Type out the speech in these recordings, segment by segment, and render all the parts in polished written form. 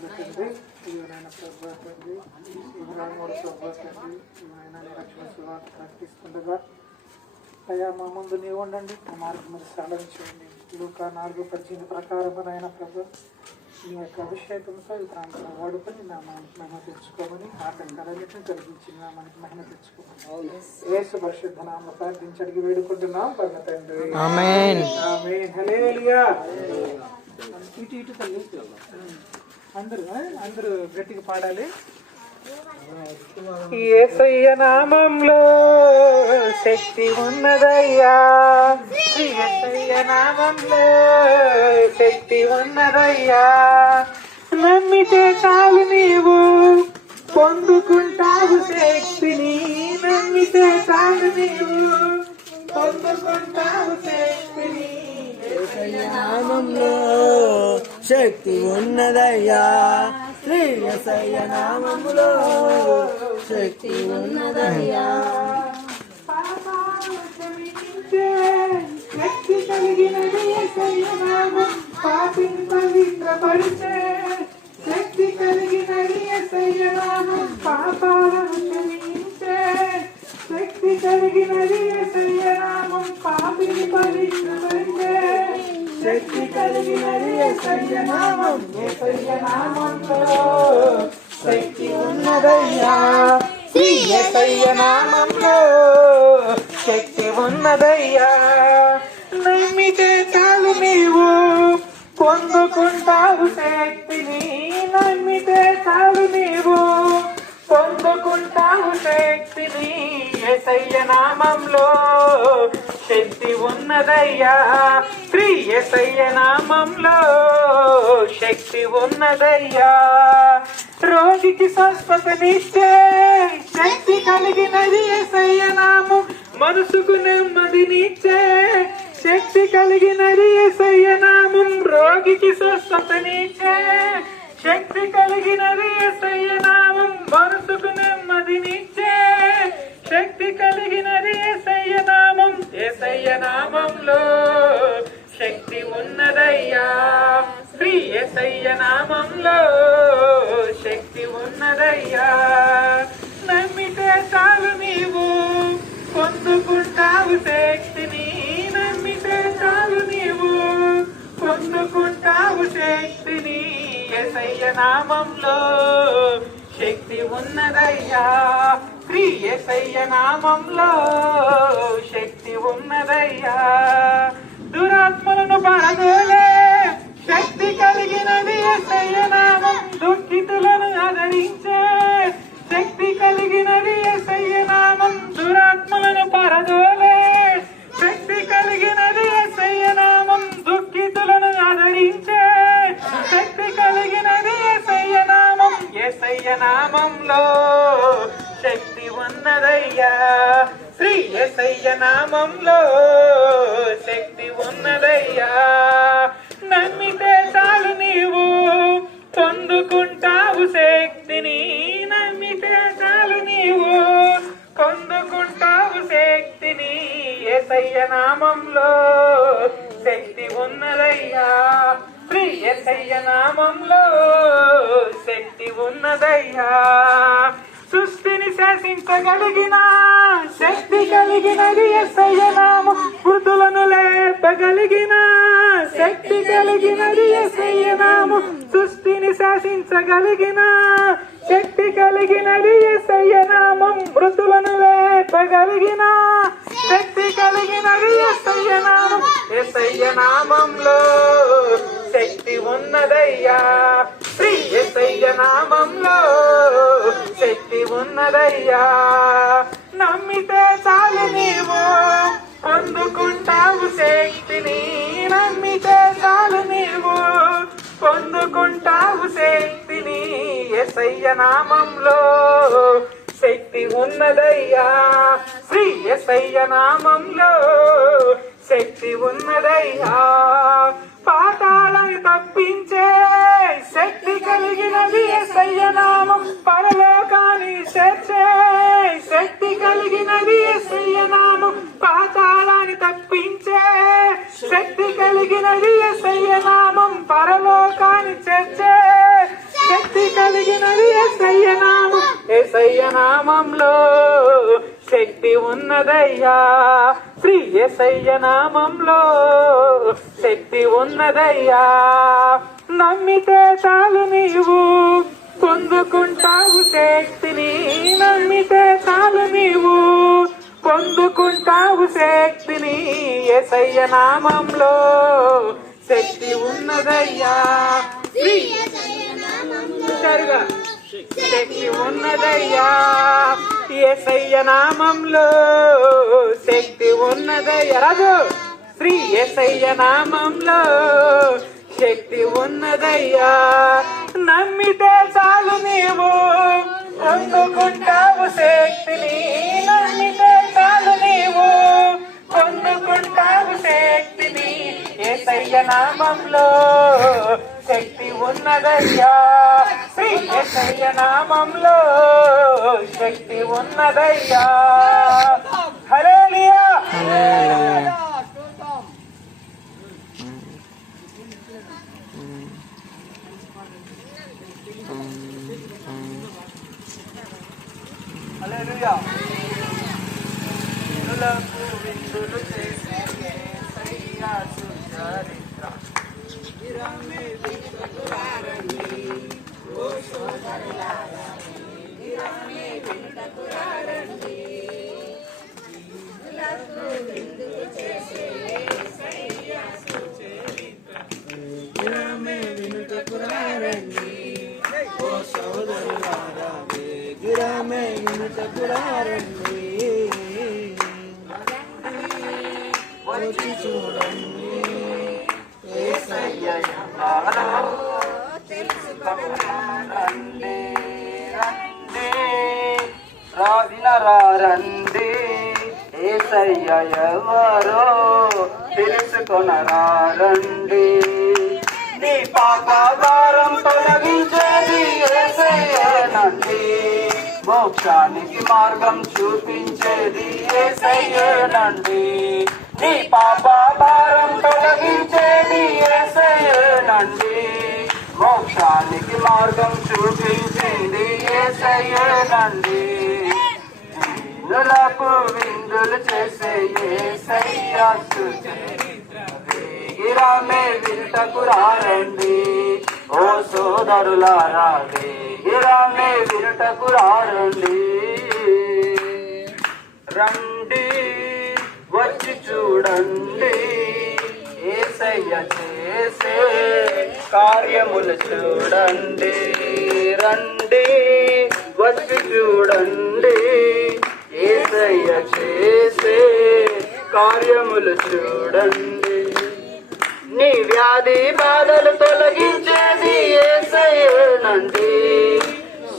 వందనాలు తండ్రి. నాయన ప్రభు తండ్రి ఇబ్రాహిమోడు ప్రభు తండ్రి ఆయన రక్షణ సువార్త ప్రకటిస్తుండగా అయ్యా మా ముందు నీవు ఉండండి, మా మార్గం మీరు సడలించండి. లూకా 4:18 ప్రకారం ఆయన ప్రభు నీ యొక్క అభిషేకంతో ఈ ప్రాంతంలో వాడుకొని నా మహిమ తెచ్చుకోమని ఆటంకాలన్నింటినీ తొలగించి నా మనకి మహిమ తెచ్చుకోమని యేసు పరిశుద్ధ నామములో ప్రార్థించి అడిగి వేడుకుంటున్నాం పరమ తండ్రి. ఆమేన్. ఆమేన్. హల్లెలూయా. ఇటు అందరూ గట్టిగా పాడాలి. యేసయ్య నామంలో శక్తి ఉన్నదయ్యా, యేసయ్య నామంలో శక్తి ఉన్నదయ్యా. నమ్మితే చాలు నీవు పొందుకుంటావు శక్తిని, నమ్మితే చాలు నీవు పొందుకుంటావు శక్తిని. యేసయ్య నామంలో శక్తి ఉన్నదయ్యా, శ్రీ యేసయ్య నామములో శక్తి ఉన్నదయ్యా. శక్తి కలిగినది యేసయ్య నామం, పాపిని పవిత్రపరిచే శక్తి కలిగినది యేసయ్య నామం, పాపాలను క్షమించే శక్తి కలిగినది యేసయ్య నామం, పాపిని పవిత్రపరిచే శక్తి కలిగినది యేసయ్య నామం. యేసయ్య నామంలో శక్తి ఉన్నదయ్యా, శ్రీ యేసయ్య నామంలో శక్తి ఉన్నదయ్యా. నమ్మితే చాలు నీవు పొందుకుంటావు శక్తిని, నమ్మితే చాలు నీవు పొందుకుంటావు శక్తిని. యేసయ్య నామంలో శక్తి ఉన్నదయ్యా, శ్రీ యేసయ్య నామంలో శక్తి ఉన్నదయ్యా. రోగికి స్వస్థతనిచ్చే శక్తి కలిగినది యేసయ్య నామం, మనసుకు నెమ్మదినిచ్చే శక్తి కలిగినది యేసయ్య నామం. రోగికి స్వస్థతనిచ్చే శక్తి కలిగినది యేసయ్య నామం, మనసుకు నెమ్మదినిచ్చే శక్తి కలిగినది యేసయ్య నామం. యేసయ్య నామంలో శక్తి ఉన్నదయ్యా, శ్రీ యేసయ్య నామంలో శక్తి ఉన్నదయ్యా. నమ్మితే చాలు నీవు పొందుకుంటావు శక్తిని, నమ్మితే చాలు నీవు పొందుకుంటావు శక్తిని. యేసయ్య నామంలో శక్తి ఉన్నదయ్యా, శ్రీ యేసయ్య నామంలో శక్తి ఉన్నదయ్యా. దురాత్మలను పరదోలే శక్తి కలిగినది యేసయ్య నామం, దుఃఖితులను ఆదరించే శక్తి కలిగినది యేసయ్య నామం. దురాత్మలను పరదోలే శక్తి కలిగినది యేసయ్య నామం, దుఃఖితులను ఆదరించే శక్తి కలిగినది యేసయ్య నామం. యేసయ్య నామంలో శక్తి ఉన్నదయ్యా, శ్రీ యేసయ్య నామంలో శక్తి ఉన్నదయ్యా. నమ్మితే చాలు నీవు పొందుకుంటావు శక్తిని, నమ్మితే చాలు నీవు పొందుకుంటావు శక్తిని. యేసయ్య నామంలో శక్తి ఉన్నదయ్యా, శ్రీ యేసయ్య నామంలో శక్తి ఉన్నదయ్యా. సృష్టిని శాసించగలిగిన శక్తి కలిగినది యేసయ్య నామం, మృతులను లేపగలిగిన శక్తి కలిగినది యేసయ్య నామం. సృష్టిని శాసించగలిగిన శక్తి కలిగినది యేసయ్య నామం, మృతులను లేపగలిగిన శక్తి కలిగినది యేసయ్య నామం. యేసయ్య నామంలో శక్తి ఉన్నదయ్యా, శ్రీ యేసయ్య నామంలో శక్తి ఉన్నదయ్యా. నమ్మితే చాలు నీవు పొందుకుంటావు శక్తిని, నమ్మితే చాలు నీవు పొందుకుంటావు శక్తిని. యేసయ్య నామంలో శక్తి ఉన్నదయ్యా, శ్రీ యేసయ్య నామంలో శక్తి ఉన్నదయ్యా. పాతాళాన్ని తప్పించే శక్తి కలిగినది యేసయ్య నామం, పరలోకాన్ని చేర్చే శక్తి కలిగినది యేసయ్య నామం. పాతాళాన్ని తప్పించే శక్తి కలిగినది యేసయ్య నామం, పరలోకాన్ని చేర్చే యేసయ్య నామంలో శక్తి ఉన్నదయ్యా, శ్రీ యేసయ్య నామంలో శక్తి ఉన్నదయ్యా. నమ్మితే చాలు నీవు పొందుకుంటావు శక్తిని, నమ్మితే చాలు నీవు పొందుకుంటావు శక్తిని. యేసయ్య నామంలో శక్తి ఉన్నదయ్యా, శ్రీ శక్తి ఉన్నదయ్యా. యేసయ్య నామంలో శక్తి ఉన్నదయ్యా. రాజు శ్రీ యేసయ్య నామంలో శక్తి ఉన్నదయ్యా. నమ్మితే చాలు నీవు పొందుకుంటావు శక్తిని, నమ్మితే చాలు నీవు పొందుకుంటావు శక్తిని. యేసయ్య నామంలో శక్తి ఉన్నదయ్యా, శ్రీ యేసయ్య నామంలో శక్తి ఉన్నదయ్యా. హల్లెలూయా. హల్లెలూయా. విందులకు విందులు చేసే యేసయ్య సుచరిత్ర. గిరమే విందుకు రారండి ఓ సోదరులారా, గిరమే విందుకు రారండి. విందులకు విందులు చేసే యేసయ్య సుచరిత్ర. గిరమే విందుకు రారండి ఓ సోదరులారా, గిరమే విందుకు రారండి. వచ్చి చూడండి యేసయ్య ఎవరో తెలుసుకొనరండి. రండి వినరారండి యేసయ్య ఎవరో తెలుసుకొనరారండి. నీ పాపభారం తొలగించేది యేసయ్యేనండి, మోక్షానికి మార్గం చూపించేది యేసయ్యేనండి. నీ పాపభారం తొలగించేది యేసయ్యేనండి, మోక్షానికి మార్గం చూపించింది యేసయ్యేనండి. విందులకు విందులు చేసే యేసయ్య సుచరిత్ర. వేగిరమే వింటకు రారండి ఓ సోదరులారా, వేగిరమే వింటకు రారండి. రండి వచ్చి చూడండి యేసయ్య చేసే కార్యములు చూడండి. రండి వచ్చి చూడండి యేసయ్య చేసే కార్యములు చూడండి. నీ వ్యాధి బాధలు తొలగించేది యేసయ్యేనండి,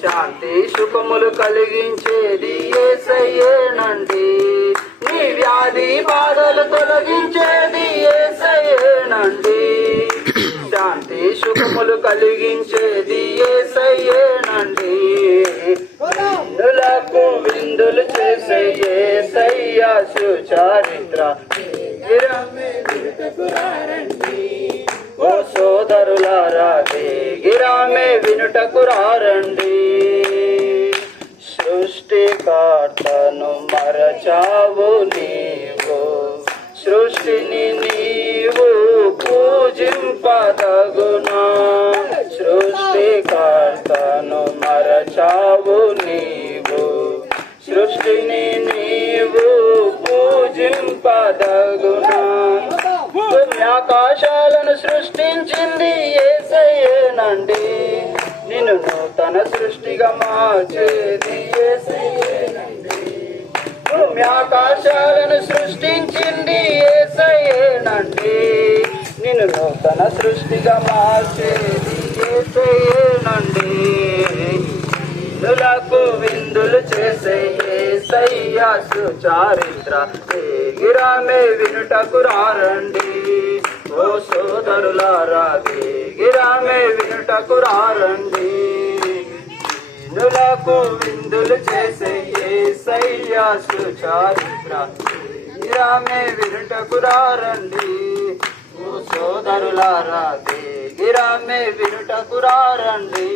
శాంతి సుఖములు కలిగించేది యేసయ్యేనండి. నీ వ్యాధి బాధలు తొలగించేది యేసయ్యేనండి, శాంతి సుఖములు కలిగించేది యేసయ్యేనండి. విందులకు విందులు చేసే యేసయ్య సుచరిత్ర. ఓ సోదరులారా, వేగిరమే వినుటకు రారండి. సృష్టికర్తను మరచావు నీవు, సృష్టిని నీవు పూజింపదగునా. సృష్టికర్తను మరచావు నీవు, సృష్టిని నీవు పూజింపదగునా. ఆకాశాలను సృష్టించింది యేసయ్యేనండి, నిన్ను నూతన సృష్టిగా మార్చేది యేసయ్యేనండి. భూమి ఆకాశాలను సృష్టించింది యేసయ్యేనండి, నిన్ను నూతన సృష్టిగా మార్చేది యేసయ్యేనండి. విందులకు విందులు చేసే యేసయ్య సుచరిత్ర. వేగిరమే వినుటకు రారండి ఓ సోదరులారా, వేగిరమే వినుటకు రారండి. విందులకు విందులు చేసే యేసయ్య సుచరిత్ర. వేగిరమే వినుటకు రారండి ఓ సోదరులారా, వేగిరమే వినుటకు రారండి.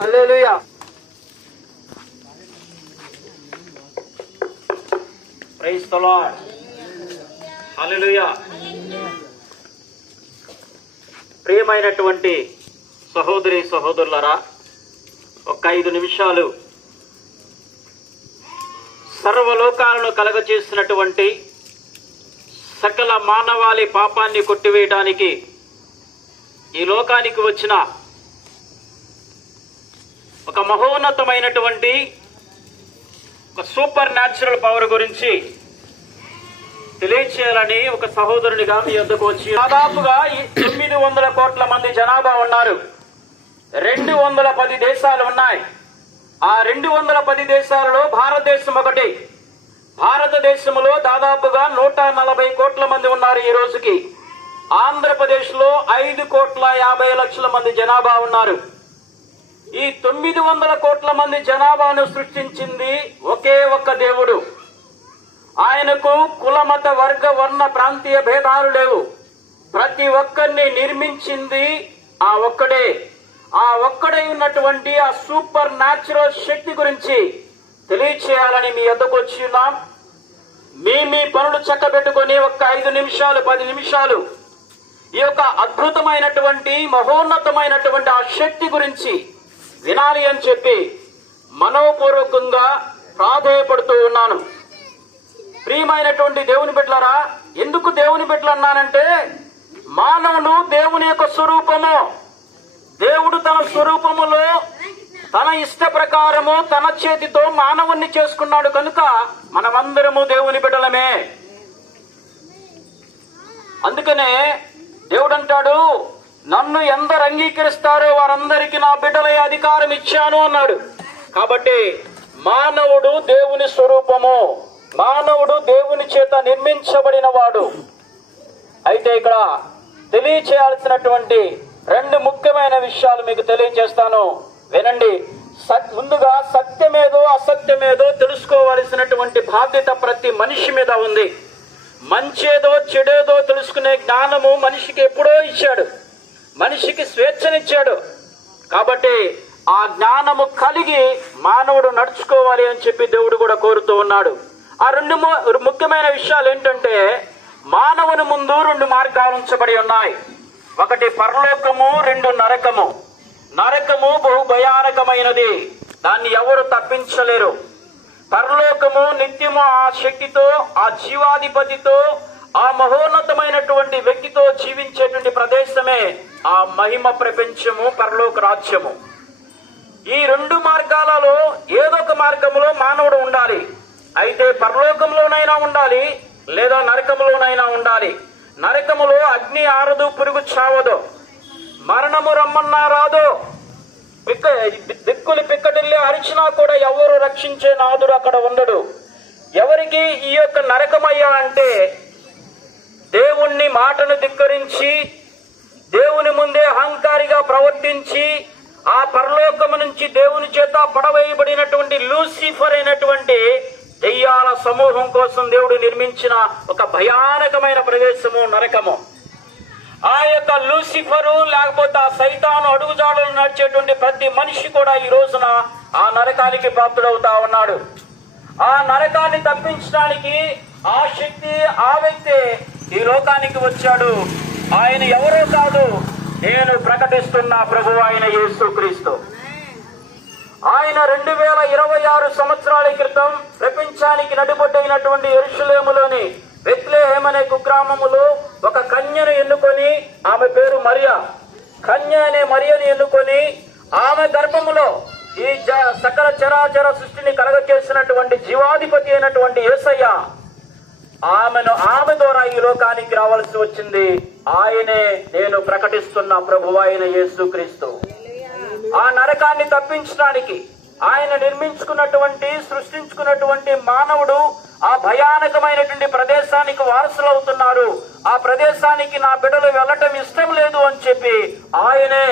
హల్లెలూయా. The Lord. హల్లెలూయా. ప్రియమైనటువంటి సహోదరి సహోదరులారా, ఒక 5 నిమిషాలు సర్వలోకాలను కలగచేసినటువంటి సకల మానవాళి పాపాన్ని కొట్టివేయడానికి ఈ లోకానికి వచ్చిన ఒక మహోన్నతమైనటువంటి ఒక సూపర్ న్యాచురల్ పవర్ గురించి తెలియచేయాలని ఒక సహోదరునిగా మీ వద్దకు వచ్చి, దాదాపుగా 900 కోట్ల మంది జనాభా ఉన్నారు. 210 దేశాలు ఉన్నాయి. ఆ 210 దేశాలలో భారతదేశం ఒకటి. భారతదేశంలో దాదాపుగా 140 కోట్ల మంది ఉన్నారు ఈ రోజుకి. ఆంధ్రప్రదేశ్లో 5,50,00,000 మంది జనాభా ఉన్నారు. ఈ 900 కోట్ల మంది జనాభాను సృష్టించింది ఒకే ఒక్క దేవుడు. ఆయనకు కులమత వర్గ వర్ణ ప్రాంతీయ భేదాలు లేవు. ప్రతి ఒక్కరిని నిర్మించింది ఆ ఒక్కడే. ఆ ఒక్కడే ఉన్నటువంటి ఆ సూపర్ న్యాచురల్ శక్తి గురించి తెలియచేయాలని మీ వద్దకు వచ్చి ఉన్నాం. మీ పనులు చక్కబెట్టుకొని ఒక 5 నిమిషాలు 10 నిమిషాలు ఈ యొక్క అద్భుతమైనటువంటి మహోన్నతమైనటువంటి ఆ శక్తి గురించి వినాలి అని చెప్పి మనోపూర్వకంగా ప్రాధేయపడుతూ ఉన్నాను. ప్రియమైనటువంటి దేవుని బిడ్డలారా, ఎందుకు దేవుని బిడ్డలు అన్నానంటే, మానవుడు దేవుని యొక్క స్వరూపము. దేవుడు తన స్వరూపములో తన ఇష్ట ప్రకారము తన చేతితో మానవుణ్ణి చేసుకున్నాడు కనుక మనమందరము దేవుని బిడ్డలమే. అందుకనే దేవుడు అంటాడు, నన్ను ఎందరు అంగీకరిస్తారో వారందరికీ నా బిడ్డలే అధికారం ఇచ్చాను అన్నాడు. కాబట్టి మానవుడు దేవుని స్వరూపము, మానవుడు దేవుని చేత నిర్మించబడిన వాడు. అయితే ఇక్కడ తెలియచేయాల్సినటువంటి 2 ముఖ్యమైన విషయాలు మీకు తెలియచేస్తాను, వినండి. ముందుగా సత్యమేదో అసత్యమేదో తెలుసుకోవలసినటువంటి బాధ్యత ప్రతి మనిషి మీద ఉంది. మంచేదో చెడేదో తెలుసుకునే జ్ఞానము మనిషికి ఎప్పుడో ఇచ్చాడు, మనిషికి స్వేచ్ఛనిచ్చాడు. కాబట్టి ఆ జ్ఞానము కలిగి మానవుడు నడుచుకోవాలి అని చెప్పి దేవుడు కూడా కోరుతూ ఉన్నాడు. ఆ 2 ముఖ్యమైన విషయాలు ఏంటంటే, మానవుని ముందు 2 మార్గాలు ఉంచబడి ఉన్నాయి. ఒకటి పరలోకము, 2 నరకము. నరకము బహు భయానకమైనది, దాన్ని ఎవరు తప్పించలేరు. పరలోకము నిత్యము ఆ శక్తితో, ఆ జీవాధిపతితో, ఆ మహోన్నతమైనటువంటి వ్యక్తితో జీవించేటువంటి ప్రదేశమే ఆ మహిమ ప్రపంచము, పరలోక రాజ్యము. ఈ 2 మార్గాలలో ఏదో ఒక మార్గంలో మానవుడు ఉండాలి. అయితే పరలోకంలోనైనా ఉండాలి, లేదా నరకంలోనైనా ఉండాలి. నరకములో అగ్ని ఆరదు, పురుగు చావదు, మరణము రమ్మన్నా రాదు, దిక్కులు పిక్కటిల్లి అరిచినా కూడా ఎవరు రక్షించే నాదుడు అక్కడ ఉండడు. ఎవరికి ఈ యొక్క నరకమయ్యా అంటే, దేవుణ్ణి మాటను ధిక్కరించి దేవుని ముందే అహంకారిగా ప్రవర్తించి ఆ పరలోకము నుంచి దేవుని చేత పడవేయబడినటువంటి లూసిఫర్ అయినటువంటి దెయ్యాల సమూహం కోసం దేవుడు నిర్మించిన ఒక భయానకమైన ప్రదేశము నరకము. ఆ యొక్క లూసిఫరు లేకపోతే ఆ సైతాను అడుగుజాడలు నడిచేటువంటి ప్రతి మనిషి కూడా ఈ రోజున ఆ నరకానికి పాత్రుడవుతా ఉన్నాడు. ఆ నరకాన్ని తప్పించడానికి ఆ శక్తి, ఆ వ్యక్తి ఈ లోకానికి వచ్చాడు. ఆయన ఎవరో కాదు, నేను ప్రకటిస్తున్న ప్రభువు అయిన యేసుక్రీస్తు. ఆయన 2026 సంవత్సరాల క్రితం ప్రపంచానికి నడిబొడ్డైనటువంటి యెరూషలేములోని బెత్లెహేమ్ అనే కుగ్రామములో ఒక కన్యను ఎన్నుకొని, ఆమె పేరు మరియా. కన్య అనే మరియను ఎన్నుకొని ఆమె గర్భములో ఈ సకల చరాచర సృష్టిని కలగచేసినటువంటి జీవాధిపతి అయినటువంటి యేసయ్య ఆమె ద్వారా ఈ లోకానికి రావాల్సి వచ్చింది. ఆయనే నేను ప్రకటిస్తున్న ప్రభువు అయిన యేసుక్రీస్తు. ఆ నరకాన్ని తప్పించడానికి ఆయన నిర్మించుకున్నటువంటి, సృష్టించుకున్నటువంటి మానవుడు ఆ భయానకమైనటువంటి ప్రదేశానికి వారసులవుతున్నారు. ఆ ప్రదేశానికి నా బిడ్డలు వెళ్ళటం ఇష్టం లేదు అని చెప్పి ఆయనే,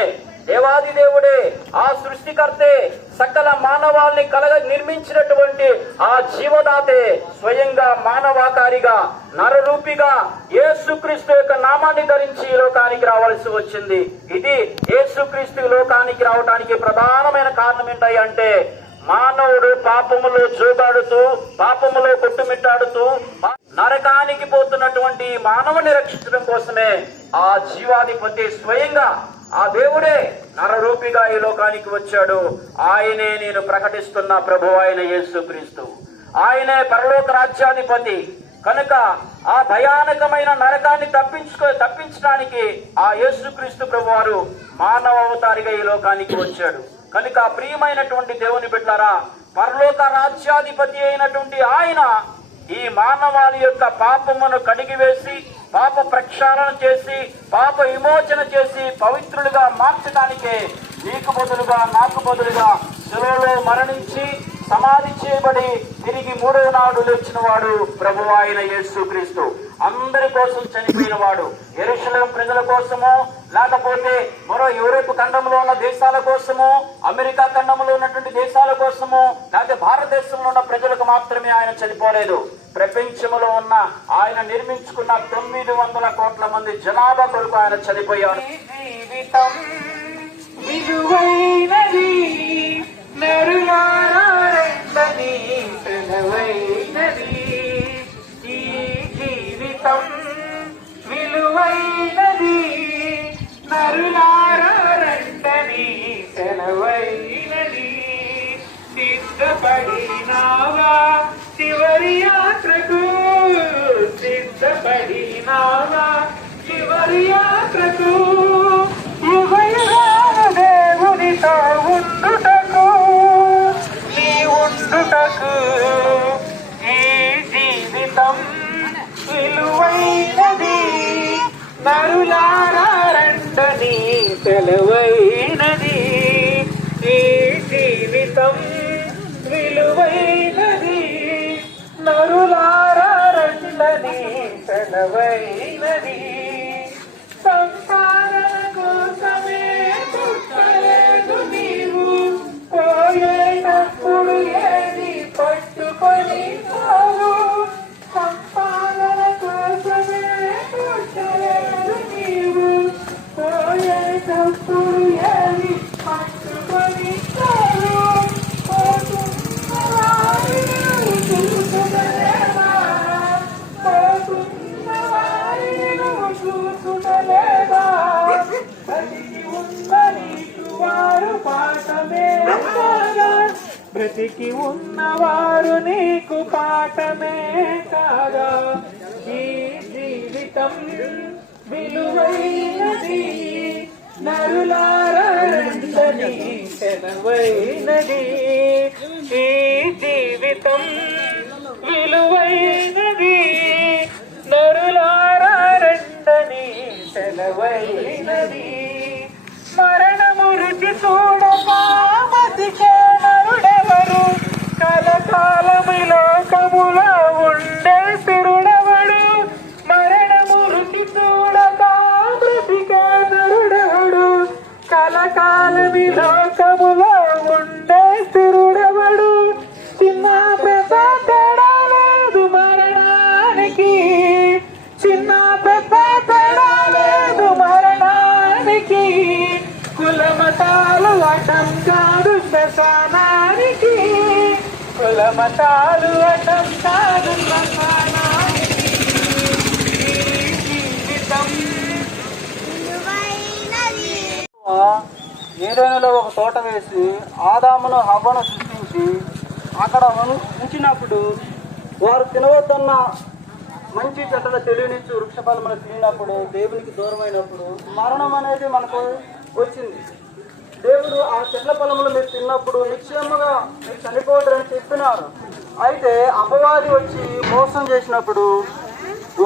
దేవాది దేవుడే, ఆ సృష్టికర్తే, సకల మానవాల్ని నిర్మించినటువంటి ఆ జీవదాతే స్వయంగా మానవాకారిగా నరరూపిగా యేసుక్రీస్తు యొక్క నామాన్ని ధరించి ఈ లోకానికి రావాల్సి వచ్చింది. ఇది యేసుక్రీస్తు లోకానికి రావడానికి ప్రధానమైన కారణం ఏంటంటే, మానవుడు పాపములో జోగాడుతూ, పాపములో కొట్టుమిట్టాడుతూ నరకానికి పోతున్నటువంటి మానవుని రక్షించడం కోసమే ఆ జీవాధిపతి స్వయంగా ఆ దేవుడే నరరూపిగా ఈ లోకానికి వచ్చాడు. ఆయనే నేను ప్రకటిస్తున్న ప్రభు అయిన యేసుక్రీస్తు. ఆయనే పరలోక రాజ్యాధిపతి కనుక ఆ భయానకమైన నరకాన్ని తప్పించడానికి ఆ యేసుక్రీస్తు ప్రభువారు మానవ అవతారిగా ఈ లోకానికి వచ్చాడు. కనుక ప్రియమైనటువంటి దేవుని బిడ్డలారా, పరలోక రాజ్యాధిపతి అయినటువంటి ఆయన ఈ మానవాళి యొక్క పాపమును కడిగివేసి పాప ప్రక్షాళన చేసి పాప విమోచన చేసి పవిత్రులుగా మార్చడానికే నీకు బదులుగా నాకు బదులుగా శిలువలో మరణించి సమాధి చేయబడి తిరిగి మూడవ నాడు లేచిన వాడు ప్రభువు అయిన యేసుక్రీస్తు. అందరి కోసం చనిపోయిన వాడు. యెరూషలేము ప్రజల కోసమో లేకపోతే మరో యూరోప్ ఖండంలో ఉన్న దేశాల కోసమో అమెరికా ఖండంలో ఉన్నటువంటి దేశాల కోసమో లేకపోతే భారతదేశంలో ఉన్న ప్రజలకు మాత్రమే ఆయన చనిపోలేదు. ప్రపంచంలో ఉన్న ఆయన నిర్మించుకున్న 900 కోట్ల మంది జనాభా కొరకు ఆయన చనిపోయాడు. జీవితం విలువైనది నరులారండని సెలవైనది. ఈ జీవితం విలువైనది నరులారండని సెలవైనది. సిద్ధపడినావా చివరి యాత్రకు, సిద్ధపడినావా చివరి యాత్రకు, దేవునితో ఉండుటకు నీ ఉండుటకు. ఈ జీవితం విలువైనది నరులారండని సెలవైనది. ఈ జీవితం విలువైనది నరులారండని సెలవైనది. సంసార కోసమే పుట్టలేదు నీవు, పోయేటప్పుడు ఏది పట్టుకొని పోవు. సంపాదన కోసమే పుట్టలేదు నీవు, పోయేటప్పుడు ఏది పట్టుకొని పోవు. పోతున్న వారిని చూసుకునేవా, పోతున్న వారిని చూసుకునేవా. బ్రతికి ఉన్న నీకు వారు పాఠమే కాదా, బ్రతికి ఉన్నవారు నీకు పాఠమే కాదా. ఈ జీవితం విలువైనది నరులారండని సెలవైనది. ఈ జీవితం విలువైనది నరులారండని సెలవైనది. మరణము రుచి చూడగా బతికే నరుడెవరు, కలకాలమి లోకములో ఉండే స్థిరుడెవడు. మరణము రుచి చూడగా బ్రతికే నరుడెవడు, కలకాలమి లోకములో ఉండే స్థిరుడెవడు. చిన్న పెద్ద తేడా లేదు మరణానికి, చిన్న పెద్ద తేడా లేదు మరణానికి. కులమతాలు అడ్డం కాదు శ్మశానానికి, కులమతాలు అడ్డం కాదు శ్మశానానికి. ఈ జీవితం ఏదైనాలో ఒక తోట వేసి ఆదామును హవ్వను సృష్టించి అక్కడ ఉంచినప్పుడు వారు తినవద్దన్న మంచి చెడ్డల తెలియనిచ్చు వృక్షఫలములు తిన్నప్పుడు దేవునికి దూరమైనప్పుడు మరణం అనేది మనకు వచ్చింది. దేవుడు ఆ చెట్ల ఫలములు మీరు తిన్నప్పుడు నిశ్చయముగా మీరు చనిపోతారని చెప్పినారు. అయితే అపవాది వచ్చి మోసం చేసినప్పుడు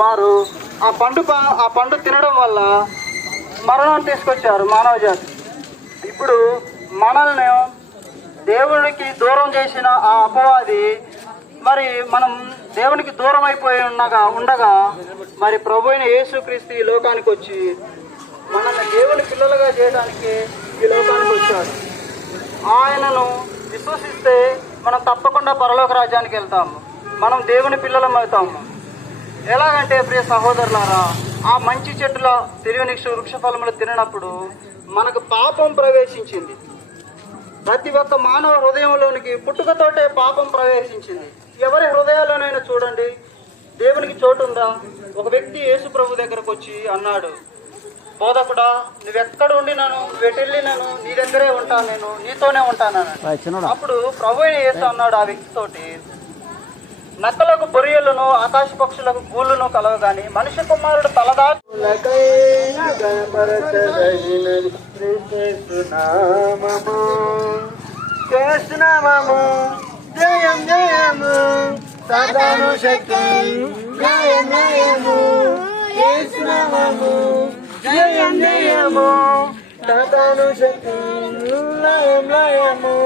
వారు ఆ పండు తినడం వల్ల మరణం తీసుకొచ్చారు మానవ జాతి. ఇప్పుడు మనల్ని దేవునికి దూరం చేసిన ఆ అపవాది మరి మనం దేవునికి దూరం అయిపోయి ఉండగా మరి ప్రభు అయిన యేసుక్రీస్తు ఈ లోకానికి వచ్చి మనల్ని దేవుని పిల్లలుగా చేయడానికి ఈ లోకానికి వచ్చాడు. ఆయనను విశ్వసిస్తే మనం తప్పకుండా పరలోక రాజ్యానికి వెళ్తాము, మనం దేవుని పిల్లలం అవుతాము. ఎలాగంటే ప్రియ సహోదరులారా, ఆ మంచి చెట్టుల తెలియని వృక్ష ఫలములు తినప్పుడు మనకు పాపం ప్రవేశించింది. ప్రతి ఒక్క మానవ హృదయంలోనికి పుట్టుకతోటే పాపం ప్రవేశించింది. ఎవరి హృదయాల్లోనైనా చూడండి, దేవునికి చోటు ఉందా? ఒక వ్యక్తి యేసు ప్రభు దగ్గరకు వచ్చి అన్నాడు, బోధకుడా, నువ్వెక్కడ ఉండినాను, నువ్వెటెళ్ళినాను, నీ దగ్గరే ఉంటాను, నేను నీతోనే ఉంటానని. అప్పుడు ప్రభు అయిన యేసు అన్నాడు ఆ వ్యక్తితోటి, నక్కలకు బొరియలను ఆకాశ పక్షులకు గూళ్ళను కలవు గాని మనిషి కుమారుడు లకైన గణపరచదగినది కృష్ణనామము, కృష్ణనామము జయం జయము, సాతాను శక్తి జయం జయము, కృష్ణనామము జయం జయము, సాతాను శక్తి లయం లయము.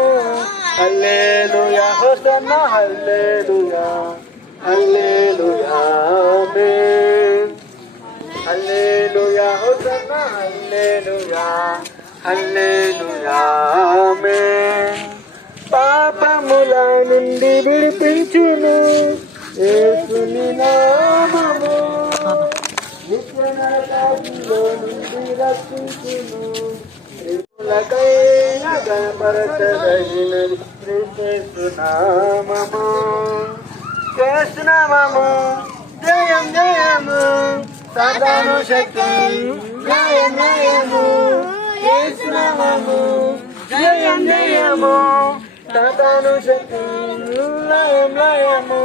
హల్లెలూయా హోసన్నా హల్లెలూయా హల్లెలూయా ఆమేన్. హల్లెలూయా హోసన్నా హల్లెలూయా హల్లెలూయా ఆమేన్. పాపముల నుండి విడిపించును యేసుని నామము, నిత్య నరకాగ్నిలో నుండి రక్షించును. లకైన గణపరచదగినది కృష్ణనామము, కృష్ణనామము జయం జయము, సాతాను శక్తి జయం జయము, కృష్ణనామము జయం జయము, సాతాను శక్తి లయం లయము.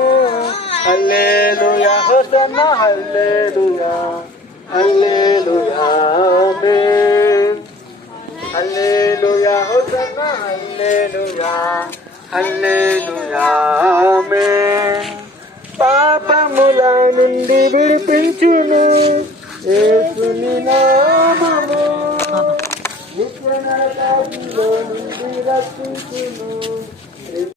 హల్లెలూయా హోసన్నా హల్లెలూయా హల్లెలూయా ఆమేన్. హల్లెలూయా హోసన్నా హల్లెలూయా హల్లెలూయా ఆమేన్. పాపముల నుండి విడిపించును యేసుని నామము, నిత్య నరకాగ్నిలో నుండి రక్షించును.